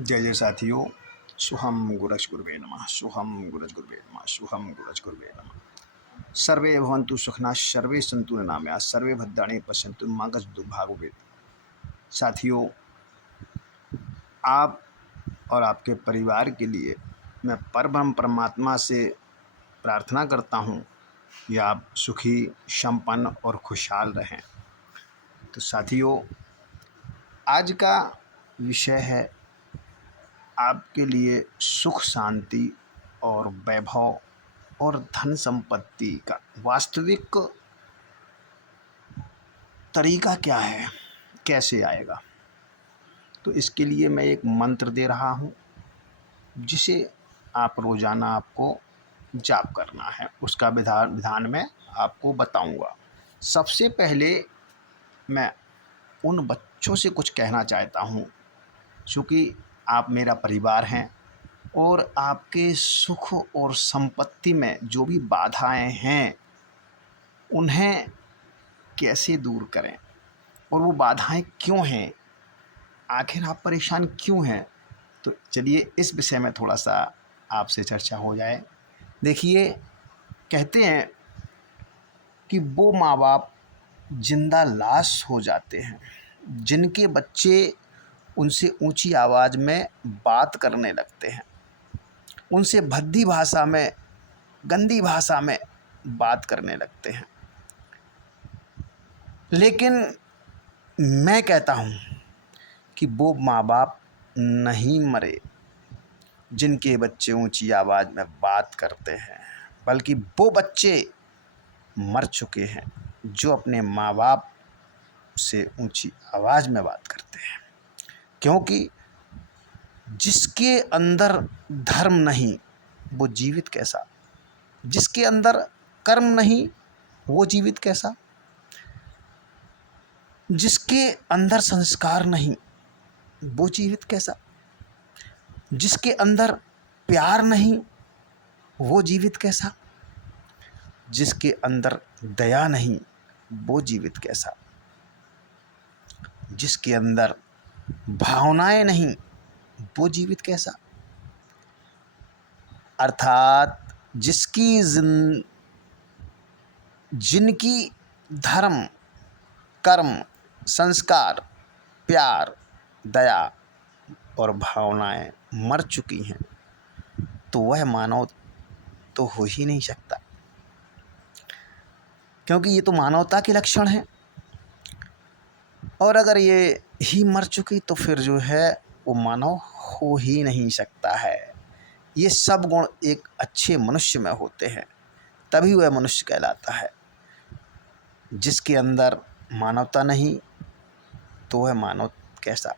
जय जय साथियों। सुहम गुरज गुरुवे नमः। सुहम गुरज गुरुवे नमः। सुहम गुरज गुरुवे नमः। सर्वे भवन्तु सुखिनः, सर्वे सन्तु निरामयाः, सर्वे भद्राणि पश्यन्तु मा कश्चित् दुर्भाग्यो भवेत्। साथियों, आप और आपके परिवार के लिए मैं परब्रह्म परमात्मा से प्रार्थना करता हूँ कि आप सुखी, संपन्न और खुशहाल रहें। तो साथियों, आज का विषय है आपके लिए सुख, शांति और वैभव और धन संपत्ति का वास्तविक तरीका क्या है, कैसे आएगा। तो इसके लिए मैं एक मंत्र दे रहा हूँ जिसे आप रोज़ाना आपको जाप करना है। उसका विधान मैं आपको बताऊंगा। सबसे पहले मैं उन बच्चों से कुछ कहना चाहता हूँ, चूँकि आप मेरा परिवार हैं और आपके सुख और संपत्ति में जो भी बाधाएं हैं उन्हें कैसे दूर करें और वो बाधाएं क्यों हैं, आखिर आप परेशान क्यों हैं। तो चलिए इस विषय में थोड़ा सा आपसे चर्चा हो जाए। देखिए, कहते हैं कि वो माँ बाप जिंदा लाश हो जाते हैं जिनके बच्चे उनसे ऊंची आवाज़ में बात करने लगते हैं, उनसे भद्दी भाषा में, गंदी भाषा में बात करने लगते हैं। लेकिन मैं कहता हूँ कि वो माँ बाप नहीं मरे जिनके बच्चे ऊंची आवाज़ में बात करते हैं, बल्कि वो बच्चे मर चुके हैं जो अपने माँ बाप से ऊंची आवाज़ में बात करते हैं। क्योंकि जिसके अंदर धर्म नहीं वो जीवित कैसा, जिसके अंदर कर्म नहीं वो जीवित कैसा, जिसके अंदर संस्कार नहीं वो जीवित कैसा, जिसके अंदर प्यार नहीं वो जीवित कैसा, जिसके अंदर दया नहीं वो जीवित कैसा, जिसके अंदर भावनाएं नहीं वो जीवित कैसा। अर्थात जिनकी धर्म, कर्म, संस्कार, प्यार, दया और भावनाएं मर चुकी हैं, तो वह मानव तो हो ही नहीं सकता, क्योंकि ये तो मानवता के लक्षण हैं। और अगर ये ही मर चुकी तो फिर जो है वो मानव हो ही नहीं सकता है। ये सब गुण एक अच्छे मनुष्य में होते हैं, तभी वह मनुष्य कहलाता है। जिसके अंदर मानवता नहीं तो वह मानव कैसा,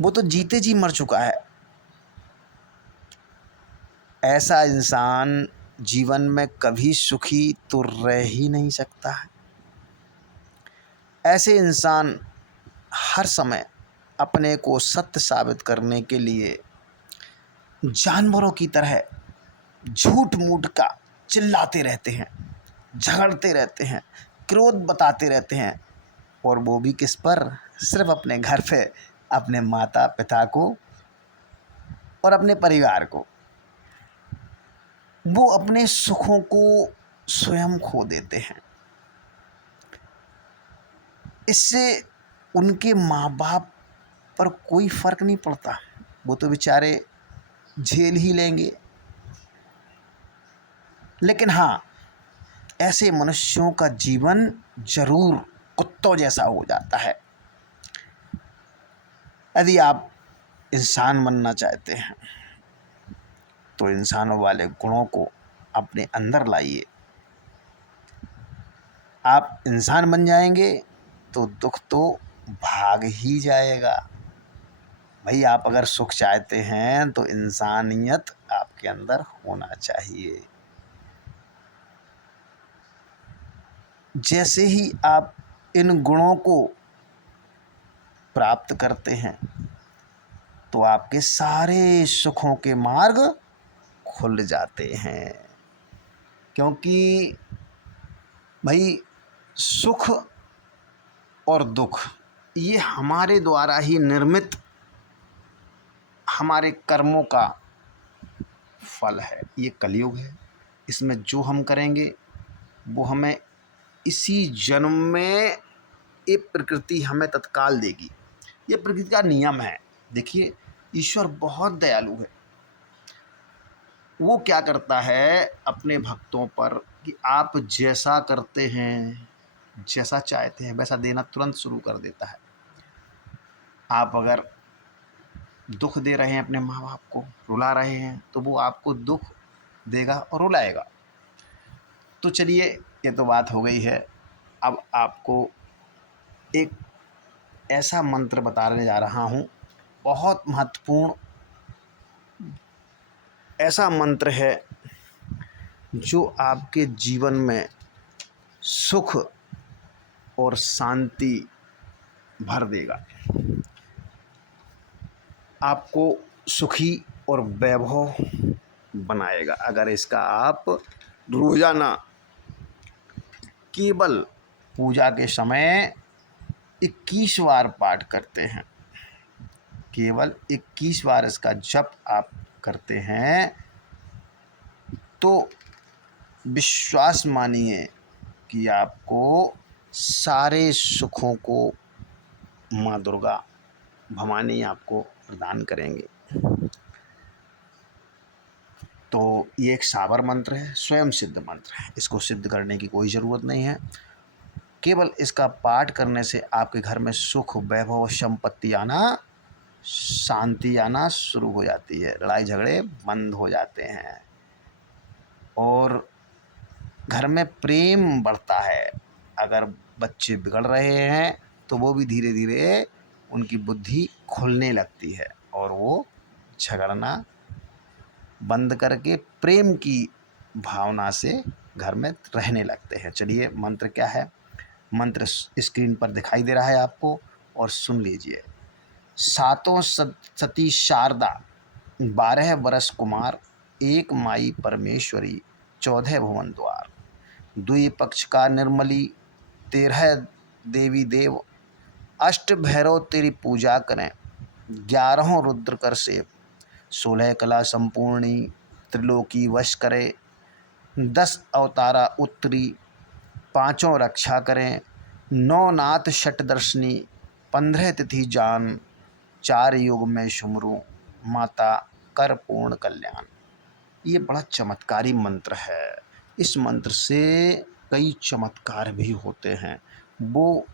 वो तो जीते जी मर चुका है। ऐसा इंसान जीवन में कभी सुखी तो रह ही नहीं सकता है। ऐसे इंसान हर समय अपने को सत्य साबित करने के लिए जानवरों की तरह झूठ मूठ का चिल्लाते रहते हैं, झगड़ते रहते हैं, क्रोध बताते रहते हैं, और वो भी किस पर? सिर्फ अपने घर पे, अपने माता पिता को और अपने परिवार को। वो अपने सुखों को स्वयं खो देते हैं। इससे उनके माँ बाप पर कोई फर्क नहीं पड़ता, वो तो बेचारे झेल ही लेंगे। लेकिन हाँ, ऐसे मनुष्यों का जीवन जरूर कुत्तों जैसा हो जाता है। यदि आप इंसान बनना चाहते हैं तो इंसानों वाले गुणों को अपने अंदर लाइए। आप इंसान बन जाएंगे तो दुख तो भाग ही जाएगा। भाई, आप अगर सुख चाहते हैं तो इंसानियत आपके अंदर होना चाहिए। जैसे ही आप इन गुणों को प्राप्त करते हैं तो आपके सारे सुखों के मार्ग खुल जाते हैं। क्योंकि भाई, सुख और दुख ये हमारे द्वारा ही निर्मित हमारे कर्मों का फल है। ये कलयुग है, इसमें जो हम करेंगे वो हमें इसी जन्म में ये प्रकृति हमें तत्काल देगी। ये प्रकृति का नियम है। देखिए, ईश्वर बहुत दयालु है। वो क्या करता है अपने भक्तों पर कि आप जैसा करते हैं, जैसा चाहते हैं वैसा देना तुरंत शुरू कर देता है। आप अगर दुख दे रहे हैं अपने माँ बाप को, रुला रहे हैं, तो वो आपको दुख देगा और रुलाएगा। तो चलिए, ये तो बात हो गई है। अब आपको एक ऐसा मंत्र बताने जा रहा हूँ, बहुत महत्वपूर्ण ऐसा मंत्र है जो आपके जीवन में सुख और शांति भर देगा, आपको सुखी और वैभव बनाएगा। अगर इसका आप रोजाना केवल पूजा के समय 21 बार पाठ करते हैं, केवल 21 बार इसका जप आप करते हैं, तो विश्वास मानिए कि आपको सारे सुखों को माँ दुर्गा भवानी आपको प्रदान करेंगे। तो ये एक साबर मंत्र है, स्वयं सिद्ध मंत्र है। इसको सिद्ध करने की कोई ज़रूरत नहीं है। केवल इसका पाठ करने से आपके घर में सुख, वैभव, संपत्ति आना, शांति आना शुरू हो जाती है। लड़ाई झगड़े बंद हो जाते हैं और घर में प्रेम बढ़ता है। अगर बच्चे बिगड़ रहे हैं तो वो भी धीरे धीरे उनकी बुद्धि खुलने लगती है और वो झगड़ना बंद करके प्रेम की भावना से घर में रहने लगते हैं। चलिए, मंत्र क्या है? मंत्र स्क्रीन पर दिखाई दे रहा है आपको, और सुन लीजिए। सातों सती शारदा, 12 वर्ष कुमार, एक माई परमेश्वरी, 14 भुवन द्वार, दुई पक्ष का निर्मली, 13 देवी देव, अष्ट भैरव तेरी पूजा करें, 11 रुद्र कर सेव, 16 कला संपूर्णी, त्रिलोकी वश करे, 10 अवतारा उत्तरी, 5 रक्षा करें, 9 नाथ षटदर्शनी, 15 तिथि जान, 4 युग में सुमरू, माता कर पूर्ण कल्याण। ये बड़ा चमत्कारी मंत्र है। इस मंत्र से कई चमत्कार भी होते हैं, वो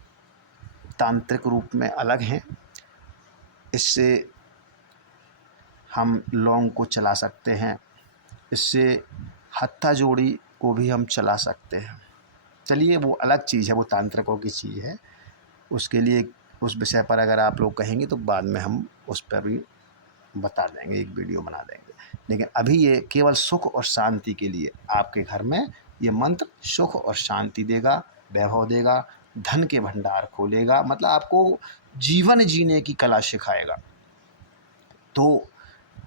तांत्रिक रूप में अलग हैं। इससे हम लौंग को चला सकते हैं, इससे हत्था जोड़ी को भी हम चला सकते हैं। चलिए, वो अलग चीज़ है, वो तांत्रिकों की चीज़ है। उसके लिए उस विषय पर अगर आप लोग कहेंगे तो बाद में हम उस पर भी बता देंगे, एक वीडियो बना देंगे। लेकिन अभी ये केवल सुख और शांति के लिए आपके घर में ये मंत्र सुख और शांति देगा, वैभव देगा, धन के भंडार खोलेगा, मतलब आपको जीवन जीने की कला सिखाएगा। तो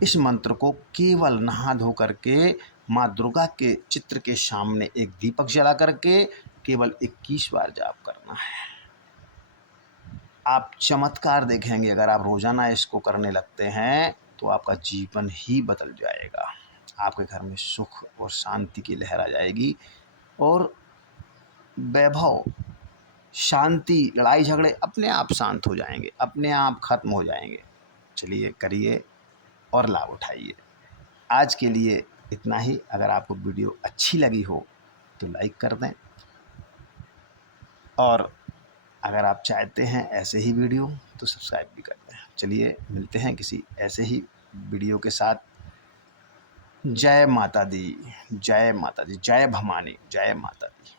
इस मंत्र को केवल नहा धो करके माँ दुर्गा के चित्र के सामने एक दीपक जला करके केवल 21 बार जाप करना है। आप चमत्कार देखेंगे। अगर आप रोजाना इसको करने लगते हैं तो आपका जीवन ही बदल जाएगा। आपके घर में सुख और शांति की लहर आ जाएगी और वैभव, शांति, लड़ाई झगड़े अपने आप शांत हो जाएंगे, अपने आप खत्म हो जाएंगे। चलिए, करिए और लाभ उठाइए। आज के लिए इतना ही। अगर आपको वीडियो अच्छी लगी हो तो लाइक कर दें, और अगर आप चाहते हैं ऐसे ही वीडियो तो सब्सक्राइब भी कर दें। चलिए, मिलते हैं किसी ऐसे ही वीडियो के साथ। जय माता दी, जय माता दी, जय भवानी, जय माता दी।